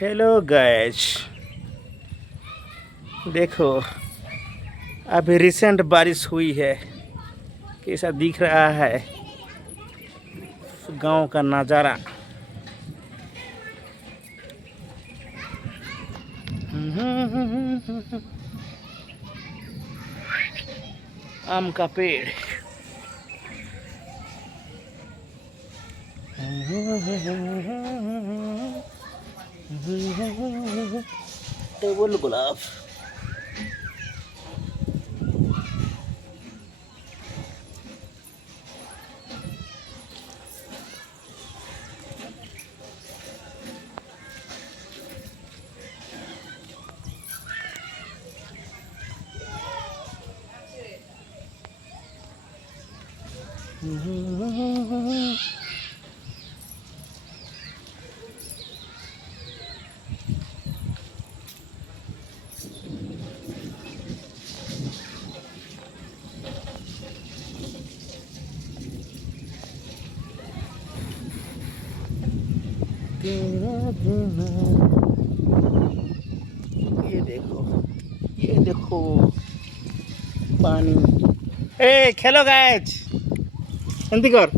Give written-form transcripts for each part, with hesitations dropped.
Hello guys, देखो अभी recent बारिश हुई है। कैसा दिख रहा है गांव का नज़ारा। आम का पेड़। टेबल गुलाब। ये देखो पानी। ए खेलो गाइस, एंती कर।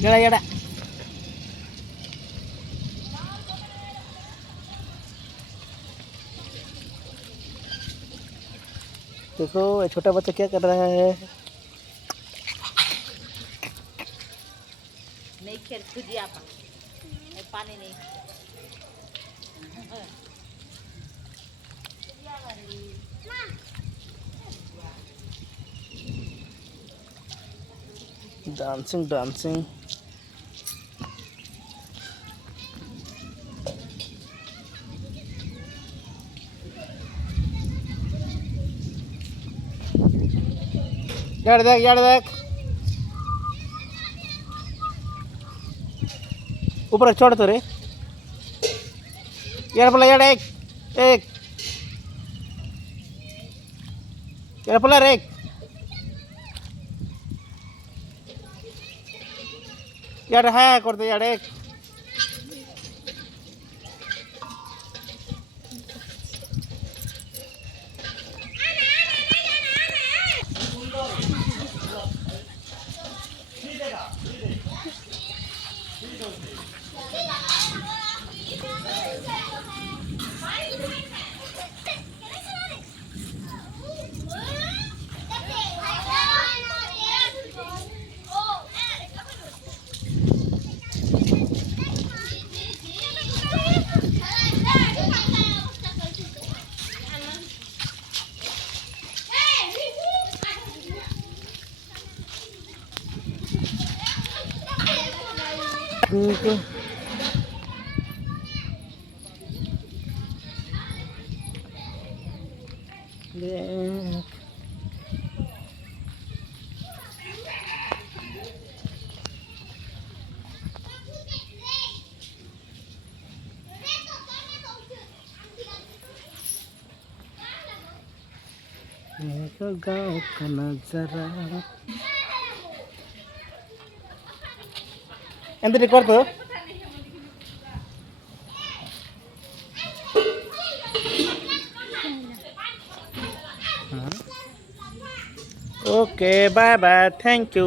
जड़ा जड़ा देखो ये छोटा बच्चा क्या कर रहा है। नहीं खेल तुझी आपा पानी नहीं डांसिंग डांसिंग। यार देख यार देख, ऊपर चढ़ तो रे। यार बोला यार एक एक यार बोला रे एक। यार है कर दे यार एक। देखो गाँव का नजारा। ఎంత record okay bye bye thank you.